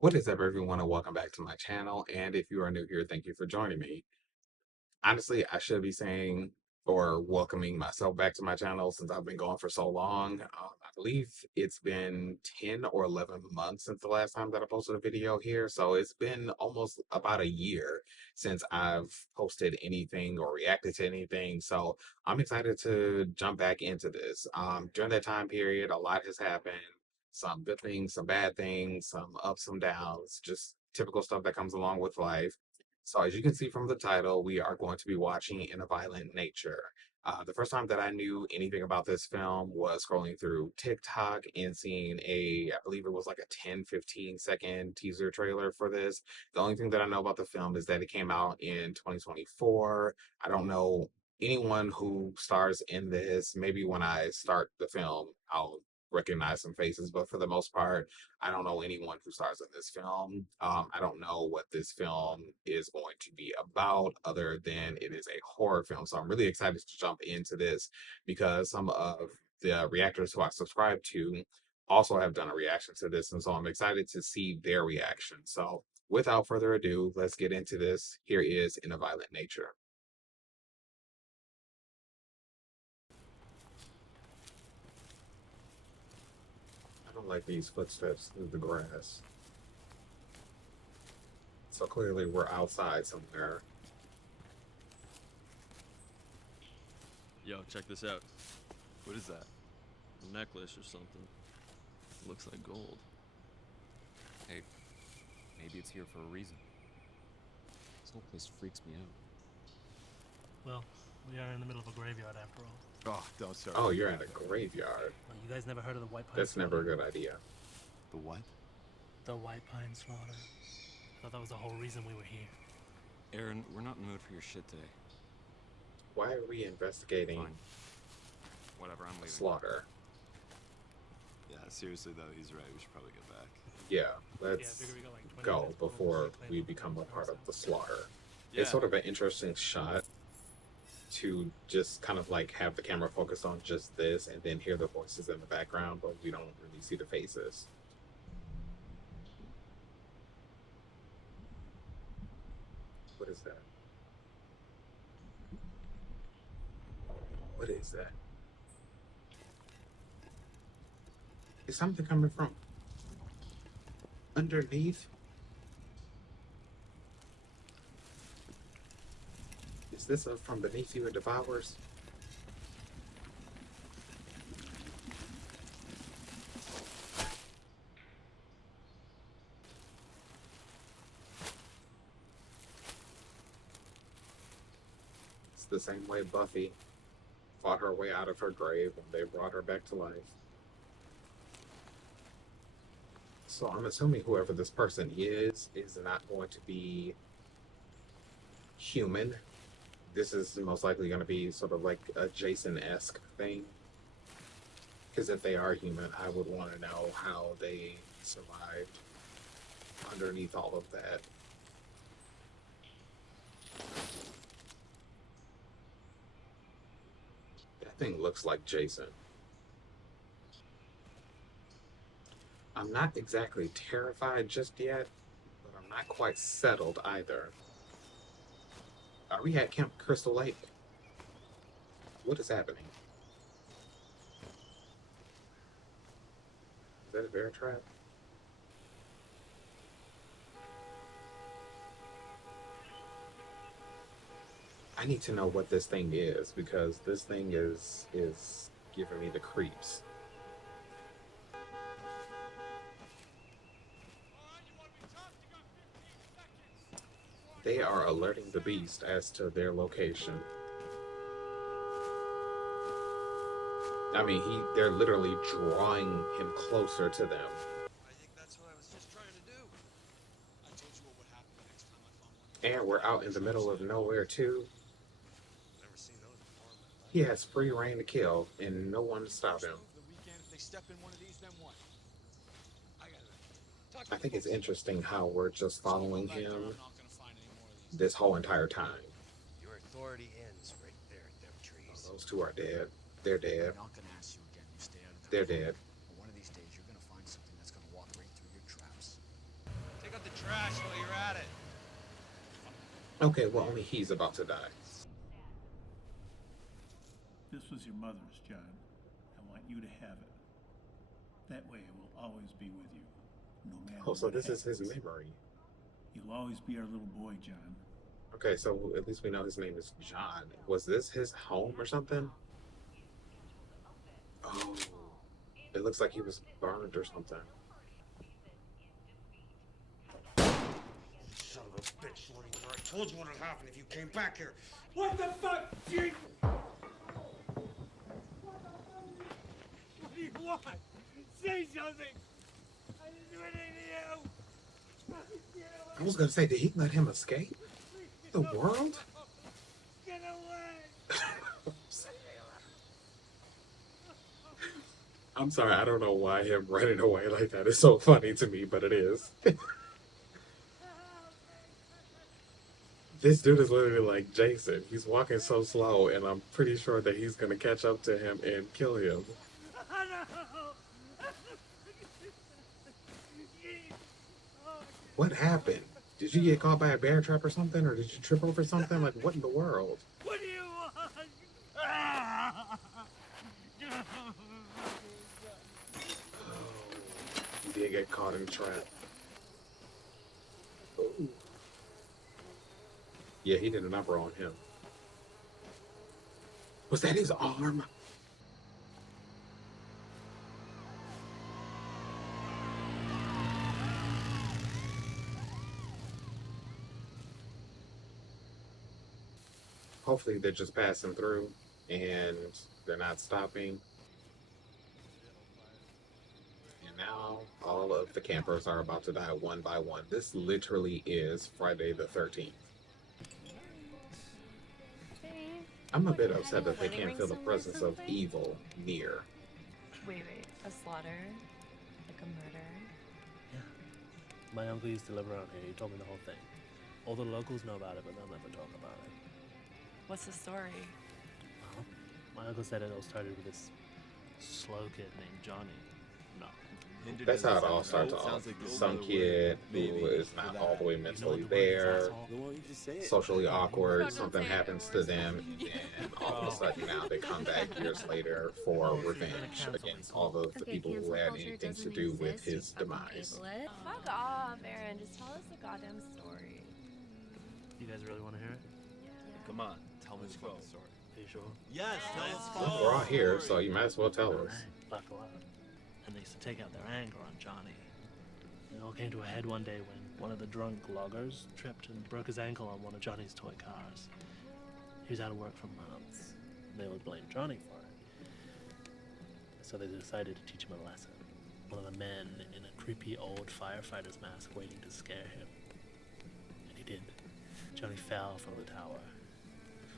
What is up, everyone, and welcome back to my channel. And if you are new here, thank you for joining me. Honestly, I should be saying or welcoming myself back to my channel since I've been gone for so long. I believe it's been 10 or 11 months since the last time that I posted a video here. So it's been almost about a year since I've posted anything or reacted to anything. So I'm excited to jump back into this. During that time period, a lot has happened. Some good things, some bad things, some ups, some downs, just typical stuff that comes along with life. So, as you can see from the title, we are going to be watching In a Violent Nature. The first time that I knew anything about this film was scrolling through TikTok and seeing I believe it was like a 10-15 second teaser trailer for this. The only thing that I know about the film is that it came out in 2024. I don't know anyone who stars in this. Maybe when I start the film, I'll recognize some faces, but for the most part, I don't know anyone who stars in this film. I don't know what this film is going to be about other than it is a horror film. So I'm really excited to jump into this because some of the reactors who I subscribe to also have done a reaction to this. And so I'm excited to see their reaction. So without further ado, let's get into this. Here is In a Violent Nature. I don't like these footsteps through the grass. So clearly we're outside somewhere. Yo, check this out. What is that? A necklace or something? Looks like gold. Hey, maybe it's here for a reason. This whole place freaks me out. Well, we are in the middle of a graveyard after all. Oh, don't start. Oh, you're at a graveyard. Well, you guys never heard of the White Pine That's never a Slaughter? good idea. The what? The White Pine Slaughter. I thought that was the whole reason we were here. Aaron, we're not in the mood for your shit today. Why are we investigating Fine. Whatever, I'm leaving. slaughter? Yeah, seriously though, he's right. We should probably get back. Yeah, Yeah, I let's figure we got like 20 go minutes before claim we up become a the part of person. the slaughter. Yeah. It's sort of an interesting shot to just kind of like have the camera focused on just this and then hear the voices in the background, but we don't really see the faces. What is that? What is that? Is something coming from underneath? Is this from beneath you it devours? It's the same way Buffy fought her way out of her grave when they brought her back to life. So I'm assuming whoever this person is not going to be human. This is most likely going to be sort of like a Jason-esque thing. Because if they are human, I would want to know how they survived underneath all of that. That thing looks like Jason. I'm not exactly terrified just yet, but I'm not quite settled either. Are we at Camp Crystal Lake? What is happening? Is that a bear trap? I need to know what this thing is because this thing is giving me the creeps. They are alerting the beast as to their location. I mean, they're literally drawing him closer to them. I think that's what I was just trying to do. I told you what would happen the next time I found one. And we're out in the middle of nowhere too. Never seen those before. He has free reign to kill and no one to stop him. The weekend, if they step in one of these, then what? I gotta talk to I think the it's folks. interesting how we're just following Back there, him I'm not gonna find any more of these. this whole entire time. Your authority ends right there at them trees. Those two are dead. They're dead. I'm not gonna ask you again. You stay out of They're their way. dead. But one of these days, you're gonna find something that's gonna walk right through your traps. Okay, well, only he's about to die. This was your mother's, John. I want you to have it. That way it will always be with you, no matter Oh, so what this is his happens. memory. You'll always be our little boy, John. Okay, so at least we know his name is John. Was this his home or something? Oh, it looks like he was burned or something. Son of a bitch, Lord, I told you what would happen if you came back here. What the fuck, Jake? What do you want? Say something. I didn't do anything to you. I was gonna say, did he let him escape the world? Get away. I'm sorry, I don't know why him running away like that is so funny to me, but it is. This dude is literally like Jason. He's walking so slow, and I'm pretty sure that he's gonna catch up to him and kill him. What happened? Did you get caught by a bear trap or something, or did you trip over something? Like, what in the world? What do you want? He did get caught in a trap. Ooh. Yeah, he did a number on him. Was that his arm? Hopefully they're just passing through and they're not stopping. And now all of the campers are about to die one by one. This literally is Friday the 13th. I'm a bit upset that they can't feel the presence of evil near. Wait, a slaughter? Like a murder? Yeah. My uncle used to live around here. He told me the whole thing. All the locals know about it, but they'll never talk about it. What's the story? Well, my uncle said it all started with this slow kid named Johnny. No. That's how it all starts off. Some kid who is not all the way mentally there, socially awkward, something happens to them, and all of a sudden now they come back years later for revenge against all of the people who had anything to do with his demise. Fuck off, Aaron. Just tell us the goddamn story. You guys really want to hear it? Come on, tell me the fucking story. Are you sure? Yes, tell us. We're all here, so you might as well tell us. Alright, buckle up. And they used to take out their anger on Johnny. It all came to a head one day when one of the drunk loggers tripped and broke his ankle on one of Johnny's toy cars. He was out of work for months. They would blame Johnny for it. So they decided to teach him a lesson. One of the men in a creepy old firefighter's mask waiting to scare him. And he did. Johnny fell from the tower.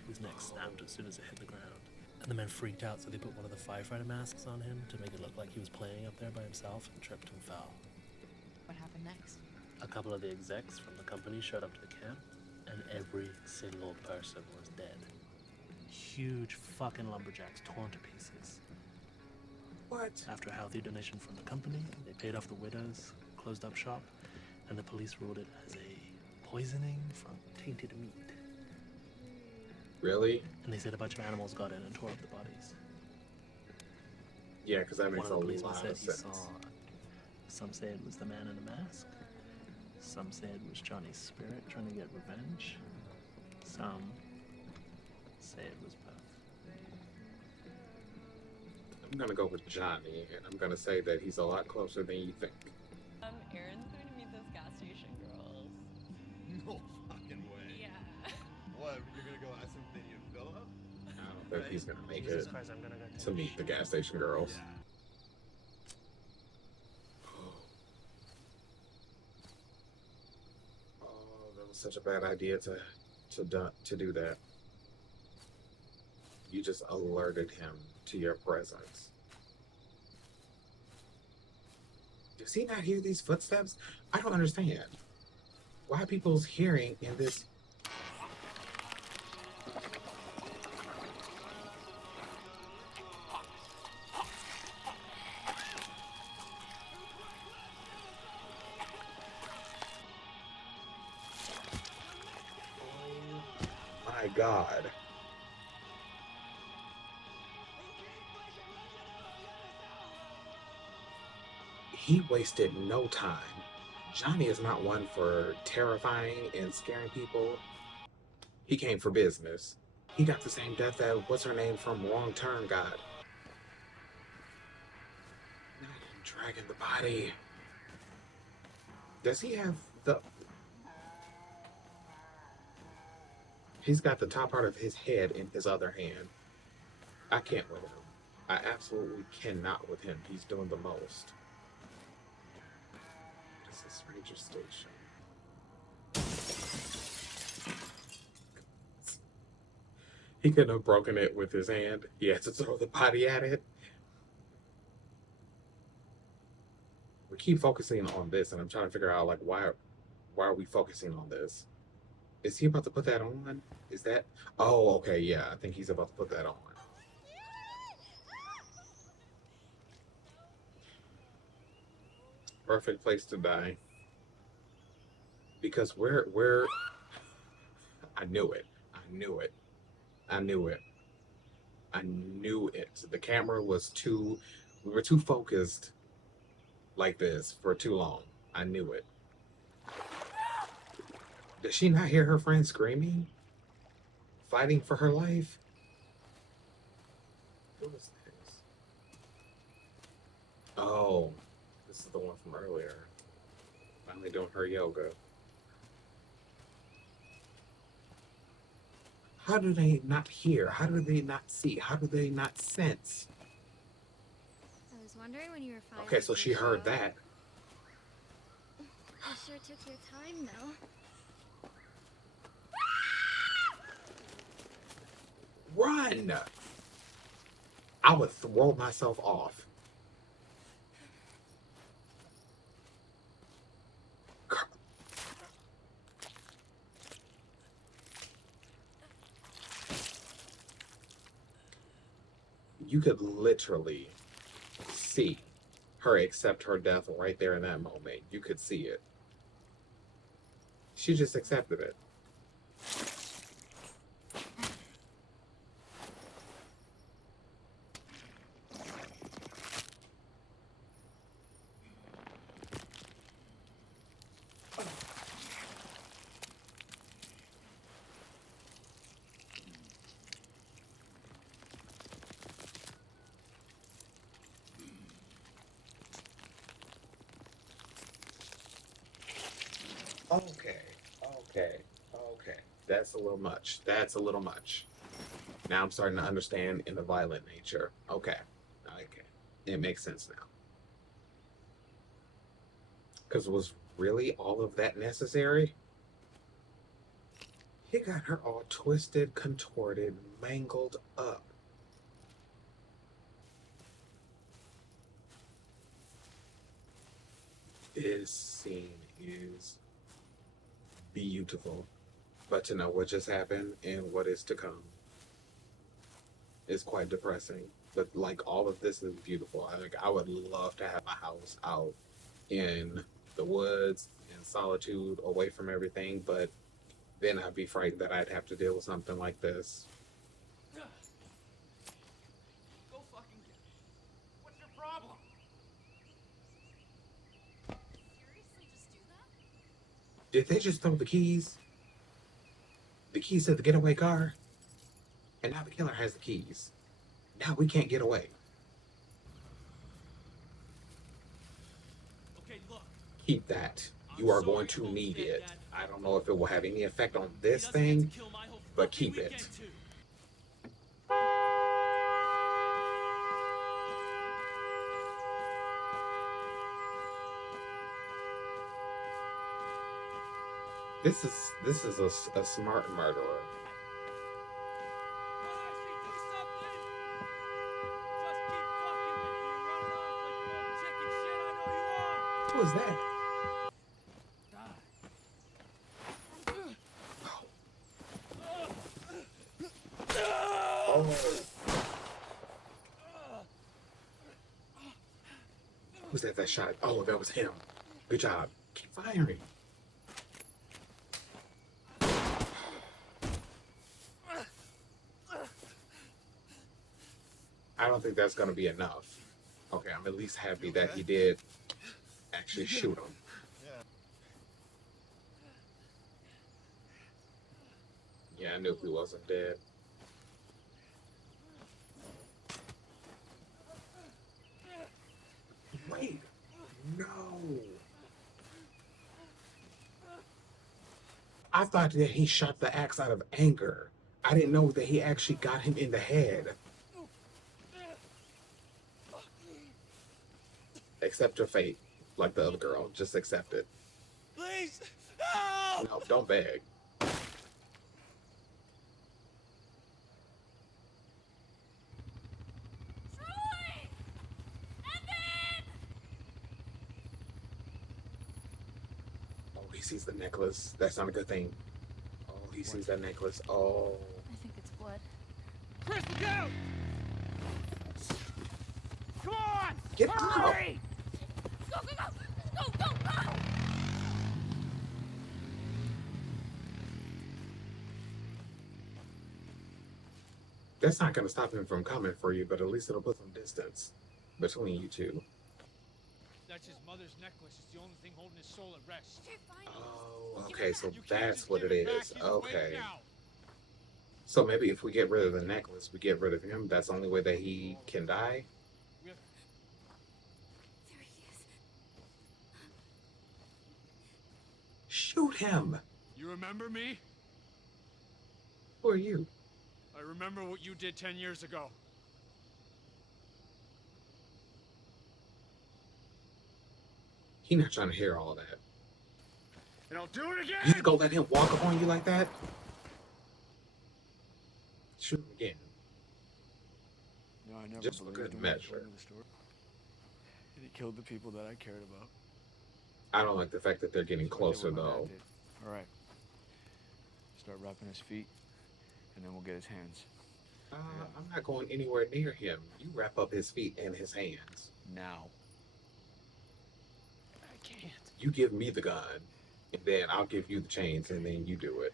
His neck snapped as soon as it hit the ground. And the men freaked out, so they put one of the firefighter masks on him to make it look like he was playing up there by himself, and tripped and fell. What happened next? A couple of the execs from the company showed up to the camp, and every single person was dead. Huge fucking lumberjacks torn to pieces. What? After a healthy donation from the company, they paid off the widows, closed up shop, and the police ruled it as a poisoning from tainted meat. Really? And they said a bunch of animals got in and tore up the bodies. Yeah, because that makes One a of the policemen lot said of he sense. saw. Some say it was the man in the mask. Some say it was Johnny's spirit trying to get revenge. Some say it was both. I'm gonna go with Johnny, and I'm gonna say that he's a lot closer than you think. Aaron's going to meet those gas station girls. No fucking way. Yeah. What? You're gonna go ask him if they need a fill up? I don't think he's gonna make Jesus it Christ, I'm gonna go take to a meet shit. the gas station girls. Yeah. Oh, that was such a bad idea to do that. You just alerted him to your presence. Does he not hear these footsteps? I don't understand. Why people's hearing in this? God. He wasted no time. Johnny is not one for terrifying and scaring people. He came for business. He got the same death as what's her name from Wrong Turn got. Not dragging the body. Does he have the... He's got the top part of his head in his other hand. I can't with him. I absolutely cannot with him. He's doing the most. What is this ranger station? He couldn't have broken it with his hand. He had to throw the body at it. We keep focusing on this, and I'm trying to figure out, like, why are we focusing on this? Is he about to put that on? Is that... Oh, okay, yeah. I think he's about to put that on. Perfect place to die. Because we're... I knew it. I knew it. I knew it. I knew it. The camera was too... We were too focused like this for too long. I knew it. Did she not hear her friend screaming? Fighting for her life? What was this? Oh, this is the one from earlier. Finally doing her yoga. How do they not hear? How do they not see? How do they not sense? I was wondering when you were fine. Okay, so she heard that. You sure took your time, though. Run! I would throw myself off. You could literally see her accept her death right there in that moment. You could see it. She just accepted it. Okay. That's a little much. That's a little much. Now I'm starting to understand in the violent nature. Okay. It makes sense now. Because was really all of that necessary? He got her all twisted, contorted, mangled up. This scene is beautiful, but to know what just happened and what is to come is quite depressing. But like, all of this is beautiful. I would love to have a house out in the woods, in solitude, away from everything, but then I'd be frightened that I'd have to deal with something like this. Go fucking get it. What's your problem? Seriously, just do that? Did they just throw the keys? The keys to the getaway car? And now the killer has the keys. Now we can't get away. Okay, look. Keep that. You are going to need it. I don't know if it will have any effect on this thing, but keep it. This is a smart murderer. What was that? Oh. Who's that shot? Oh, that was him. Good job. Keep firing. don't think that's gonna be enough. Okay, I'm at least happy that he did actually shoot him. Yeah, I knew he wasn't dead. Wait, no. I thought that he shot the axe out of anger. I didn't know that he actually got him in the head. Accept your fate, like the other girl. Just accept it. Please! Help! No, don't beg. Oh, he sees the necklace. That's not a good thing. Oh, he sees that necklace. Oh. I think it's blood. Chris, look out! Come on! Get out! Hurry! Go, go, go! Go, go, go! That's not going to stop him from coming for you, but at least it'll put some distance between you two. That's his mother's necklace. It's the only thing holding his soul at rest. Oh, okay, so You can't that's just what give it back. is. He's awake Okay. now. So maybe if we get rid of the necklace, we get rid of him. That's the only way that he can die. There he is. Shoot him. You remember me? Who are you? I remember what you did 10 years ago. He not trying to hear all of that. And I'll do it You again! just gonna let him walk up on you like that? Shoot him again. No, I never Just for believed good him when he measure. told me the story. And he killed the people that I cared about. I don't like the fact that they're getting That's what I did closer with my dad though. did. All right. Start wrapping his feet, and then we'll get his hands. I'm not going anywhere near him. You wrap up his feet and his hands. Now. I can't. You give me the gun, and then I'll give you the chains, and then you do it.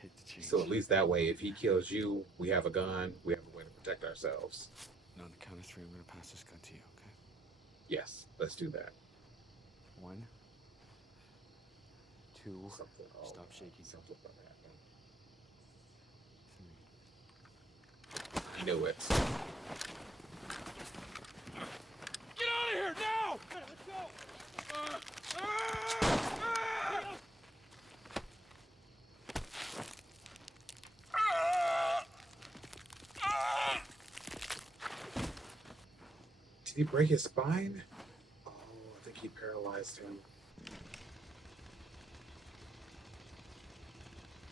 Take the chains. So at least that way, if he kills you, we have a gun. We have a way to protect ourselves. And on the count of 3, I'm gonna pass this gun to you, okay? Yes, let's do that. 1, 2, Something. Stop shaking. Something about that. 3. I knew it. Get out of here now! Let's go! Did he break his spine? Oh, I think he paralyzed him.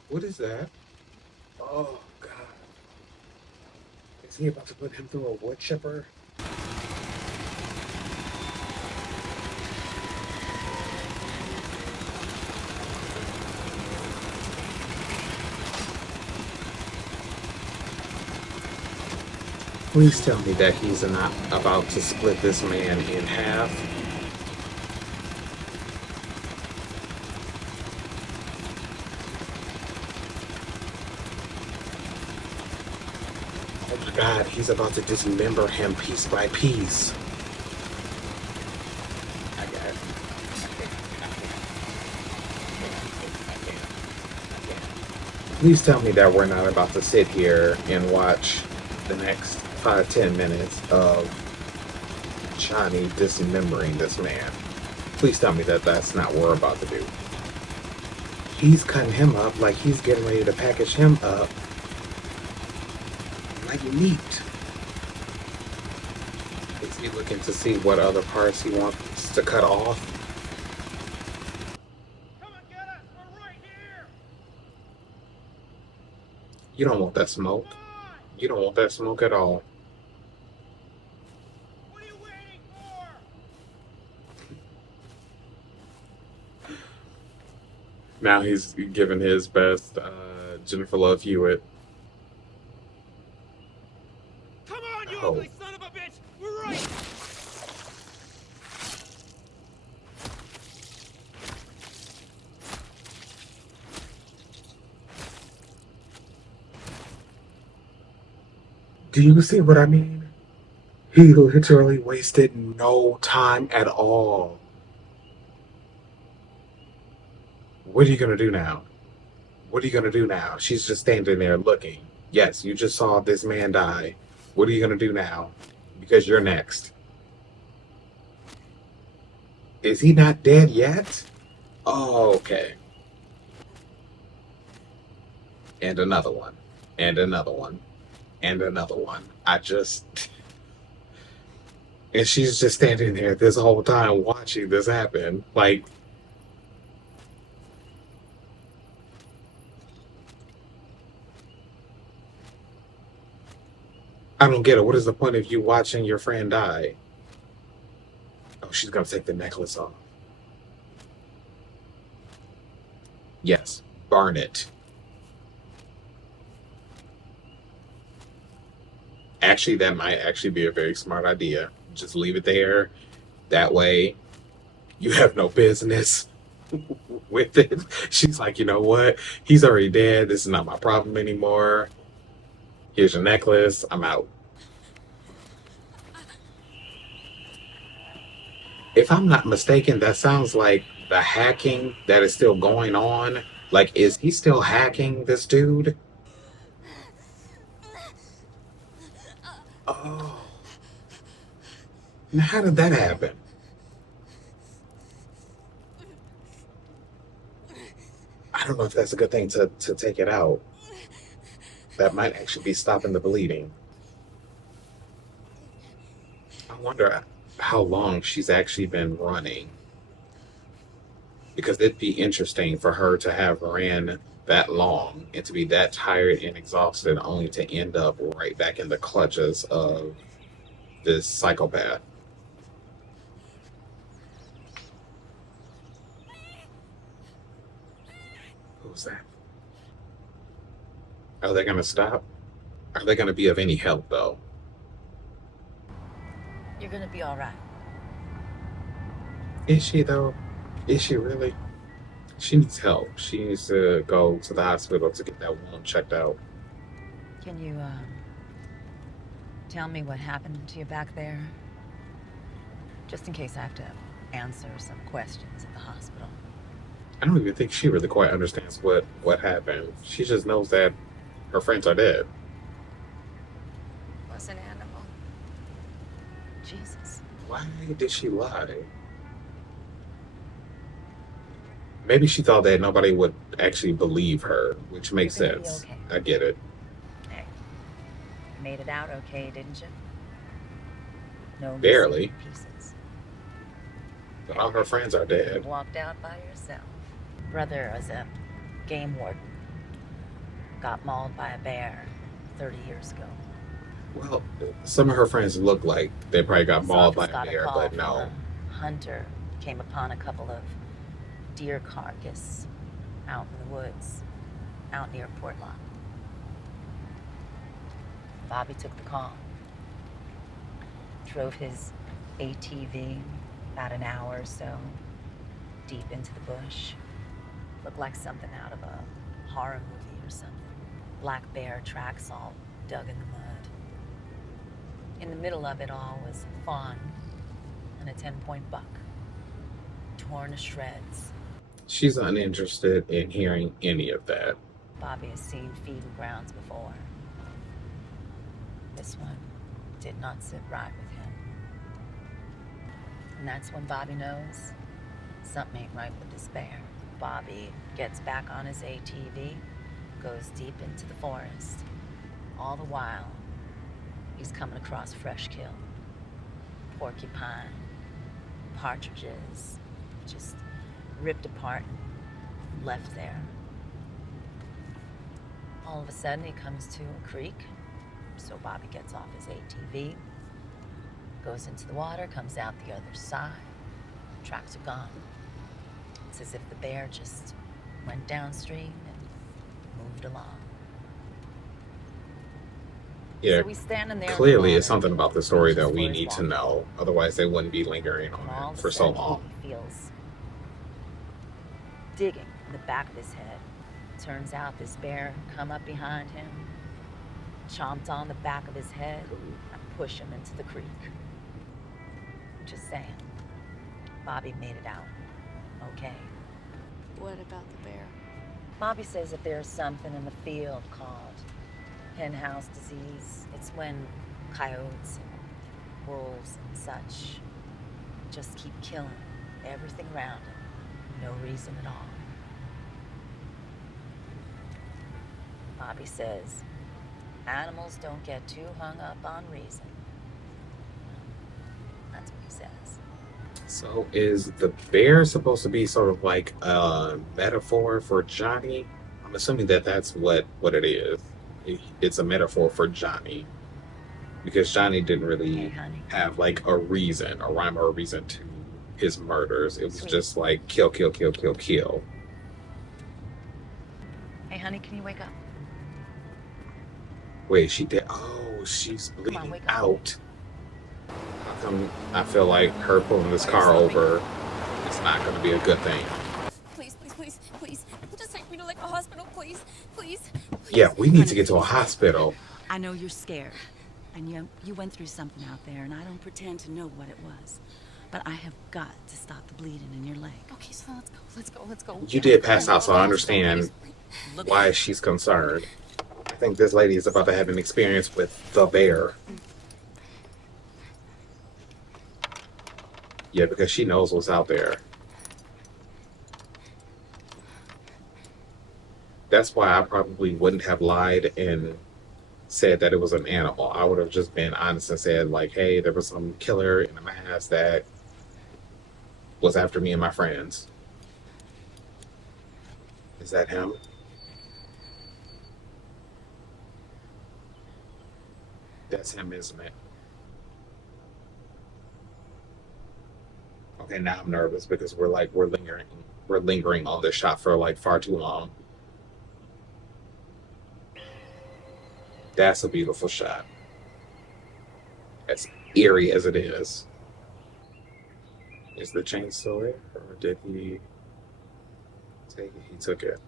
What is that? Oh, God. Is he about to put him through a wood chipper? Please tell me that he's not about to split this man in half. Oh my God, he's about to dismember him piece by piece. I got it. Please tell me that we're not about to sit here and watch the next 5-10 minutes of Johnny dismembering this man. Please tell me that that's not what we're about to do. He's cutting him up like he's getting ready to package him up like meat. Is he looking to see what other parts he wants to cut off? Come and get us! We're right here! You don't want that smoke. Come on! You don't want that smoke at all. What are you waiting for? Now he's giving his best Jennifer Love Hewitt. Come on, you Oh. ugly son of a bitch! We're right! Do you see what I mean? He literally wasted no time at all. What are you gonna do now? What are you gonna do now? She's just standing there looking. Yes, you just saw this man die. What are you gonna do now? Because you're next. Is he not dead yet? Oh, okay. And another one. And another one. And another one. And she's just standing there this whole time watching this happen. Like, I don't get it. What is the point of you watching your friend die? Oh, she's gonna take the necklace off. Yes, burn it. Actually, that might actually be a very smart idea. Just leave it there. That way, you have no business with it. She's like, you know what? He's already dead. This is not my problem anymore. Here's your necklace. I'm out. If I'm not mistaken, that sounds like the hacking that is still going on. Like, is he still hacking this dude? Oh. Now, how did that happen? I don't know if that's a good thing to take it out. That might actually be stopping the bleeding. I wonder how long she's actually been running. Because it'd be interesting for her to have ran that long and to be that tired and exhausted only to end up right back in the clutches of this psychopath. Who's that? Are they gonna stop? Are they gonna be of any help though? You're gonna be all right. Is she though? Is she really? She needs help. She needs to go to the hospital to get that wound checked out. Can you, tell me what happened to you back there? Just in case I have to answer some questions at the hospital. I don't even think she really quite understands what happened. She just knows that her friends are dead. Was an animal. Jesus. Why did she lie? Maybe she thought that nobody would actually believe her, which makes You're gonna be sense. okay. I get it. Hey, made it out okay, didn't you? No missing Barely. pieces. But all her friends are dead. You walked out by yourself. Brother was a game warden. Got mauled by a bear 30 years ago. Well, some of her friends look like they probably got His mauled by office a got bear, call but from no. a hunter came upon a couple of deer carcass out in the woods, out near Portlock. Bobby took the call. Drove his ATV about an hour or so deep into the bush. Looked like something out of a horror movie or something. Black bear tracks all dug in the mud. In the middle of it all was a fawn and a 10-point buck, torn to shreds. She's uninterested in hearing any of that. Bobby has seen feeding grounds before. This one did not sit right with him. And that's when Bobby knows something ain't right with this bear. Bobby gets back on his ATV, goes deep into the forest. All the while, he's coming across fresh kill. Porcupine, partridges, just ripped apart and left there. All of a sudden, he comes to a creek, so Bobby gets off his ATV, goes into the water, comes out the other side, tracks are gone. It's as if the bear just went downstream and moved along. Yeah, So we standing there in the clearly it's water, something about the story reaches that we for his need to walkie. know. Otherwise, they wouldn't be lingering And on all it of a for so sudden, long. he feels digging in the back of his head. Turns out this bear come up behind him, chomped on the back of his head, and push him into the creek. Just saying. Bobby made it out. Okay. What about the bear? Bobby says that there's something in the field called henhouse disease. It's when coyotes and wolves and such just keep killing everything around them. No reason at all. Bobby says animals don't get too hung up on reason. That's what he says. So is the bear supposed to be sort of like a metaphor for Johnny? I'm assuming that that's what it is. It's a metaphor for Johnny because Johnny didn't Hey, really honey. have like a reason, a rhyme or a reason to his murders. It was Sweet. just like kill, kill, kill, kill, kill. Hey, honey, can you wake up? Wait, she did. Oh, she's Come on, bleeding wake up. out. How come I feel like her pulling this car over is not going to be a good thing? Please, please, please, please. Just take me to like a hospital, please. Please. Yeah, we need to get to a hospital. I know you're scared, and you went through something out there, and I don't pretend to know what it was. But I have got to stop the bleeding in your leg. Okay, so let's go. Let's go. Let's go. You did pass out, so I Please, understand Look, why she's concerned. I think this lady is about to have an experience with the bear. Yeah, because she knows what's out there. That's why I probably wouldn't have lied and said that it was an animal. I would have just been honest and said, like, hey, there was some killer in a mask that was after me and my friends. Is that him? That's him, isn't it? Okay, now I'm nervous because we're lingering on this shot for like far too long. That's a beautiful shot. As eerie as it is. Is the chain still there? Or did he take it? He took it.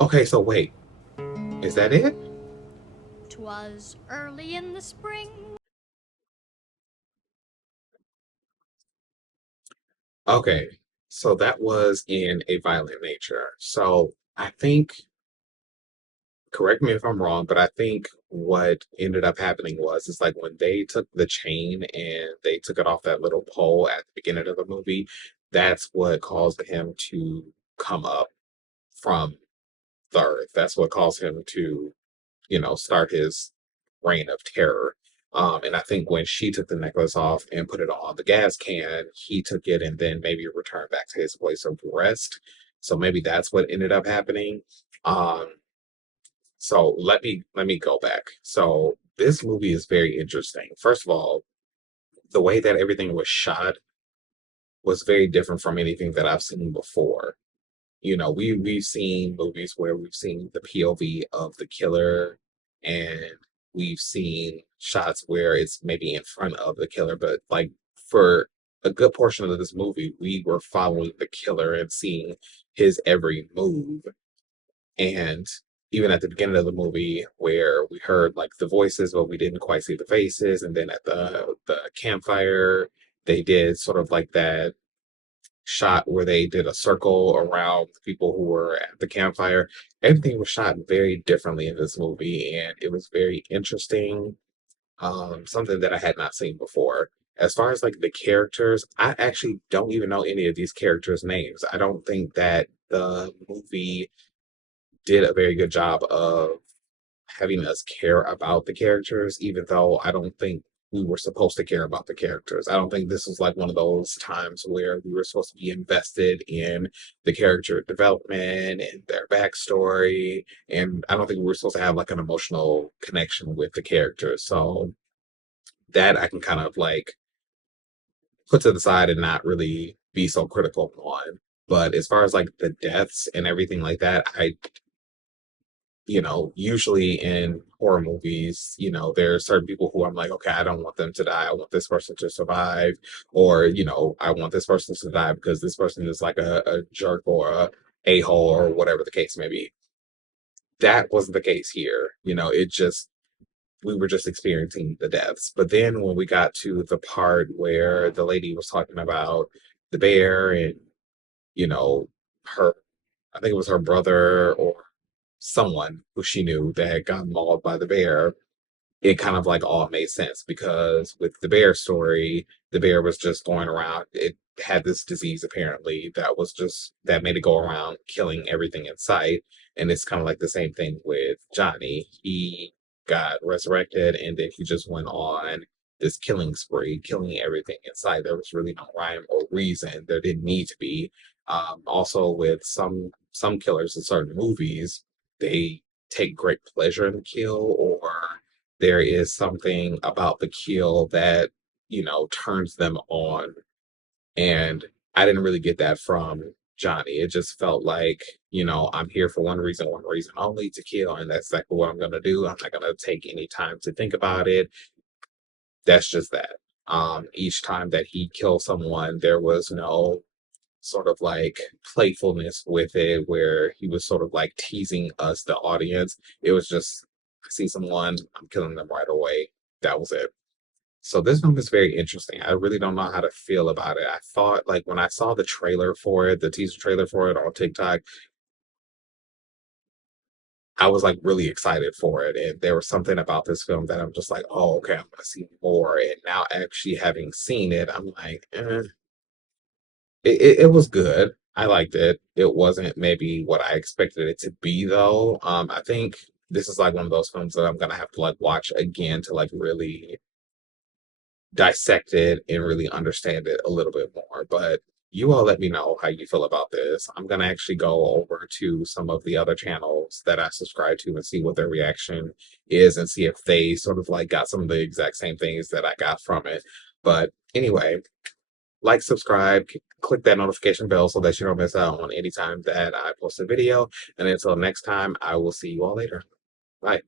Okay, so wait. Is that it? 'Twas early in the spring. Okay, so that was in A Violent Nature. So I think, correct me if I'm wrong, but I think what ended up happening was it's like when they took the chain and they took it off that little pole at the beginning of the movie, that's what caused him to come up from the earth. That's what caused him to, start his reign of terror. And I think when she took the necklace off and put it on the gas can, he took it and then maybe returned back to his place of rest. So maybe that's what ended up happening. Um, so let me go back. So this movie is very interesting. First of all, the way that everything was shot was very different from anything that I've seen before. We've seen movies where we've seen the POV of the killer, and we've seen shots where it's maybe in front of the killer, but like for a good portion of this movie, we were following the killer and seeing his every move. And even at the beginning of the movie where we heard like the voices, but we didn't quite see the faces, and then at the campfire, they did sort of like that shot where they did a circle around the people who were at the campfire. Everything was shot very differently in this movie, and it was very interesting. Something that I had not seen before. As far as like the characters, I actually don't even know any of these characters' names. I don't think that the movie did a very good job of having us care about the characters, even though I don't think we were supposed to care about the characters. I don't think this was like one of those times where we were supposed to be invested in the character development and their backstory. And I don't think we were supposed to have like an emotional connection with the characters. So that I can kind of like put to the side and not really be so critical on. But as far as like the deaths and everything like that, usually in horror movies, there are certain people who I'm like, okay, I don't want them to die. I want this person to survive. Or, I want this person to die because this person is like a jerk or a hole or whatever the case may be. That wasn't the case here. It just we were just experiencing the deaths. But then when we got to the part where the lady was talking about the bear and, you know, her, I think it was her brother or someone who she knew that had gotten mauled by the bear, it kind of like all made sense because with the bear story, the bear was just going around. It had this disease apparently that made it go around killing everything in sight. And it's kind of like the same thing with Johnny. He got resurrected and then he just went on this killing spree, killing everything in sight. There was really no rhyme or reason. There didn't need to be. Also, with some killers in certain movies, they take great pleasure in the kill, or there is something about the kill that, turns them on. And I didn't really get that from Johnny. It just felt like, I'm here for one reason only, to kill, and that's exactly what I'm gonna do. I'm not gonna take any time to think about it. That's just that. Each time that he killed someone, there was no sort of like playfulness with it where he was sort of like teasing us, the audience. It was just, I see someone, I'm killing them right away. That was it. So this film is very interesting. I really don't know how to feel about it. I thought, like, when I saw the trailer for it, the teaser trailer for it on TikTok, I was like really excited for it. And there was something about this film that I'm just like, oh, okay, I'm gonna see more. And now actually having seen it, I'm like, it was good. I liked it. It wasn't maybe what I expected it to be though. I think this is like one of those films that I'm gonna have to like watch again to like really dissect it and really understand it a little bit more. But you all let me know how you feel about this. I'm gonna actually go over to some of the other channels that I subscribe to and see what their reaction is and see if they sort of like got some of the exact same things that I got from it. But anyway, like, subscribe, click that notification bell so that you don't miss out on any time that I post a video. And until next time, I will see you all later. Bye.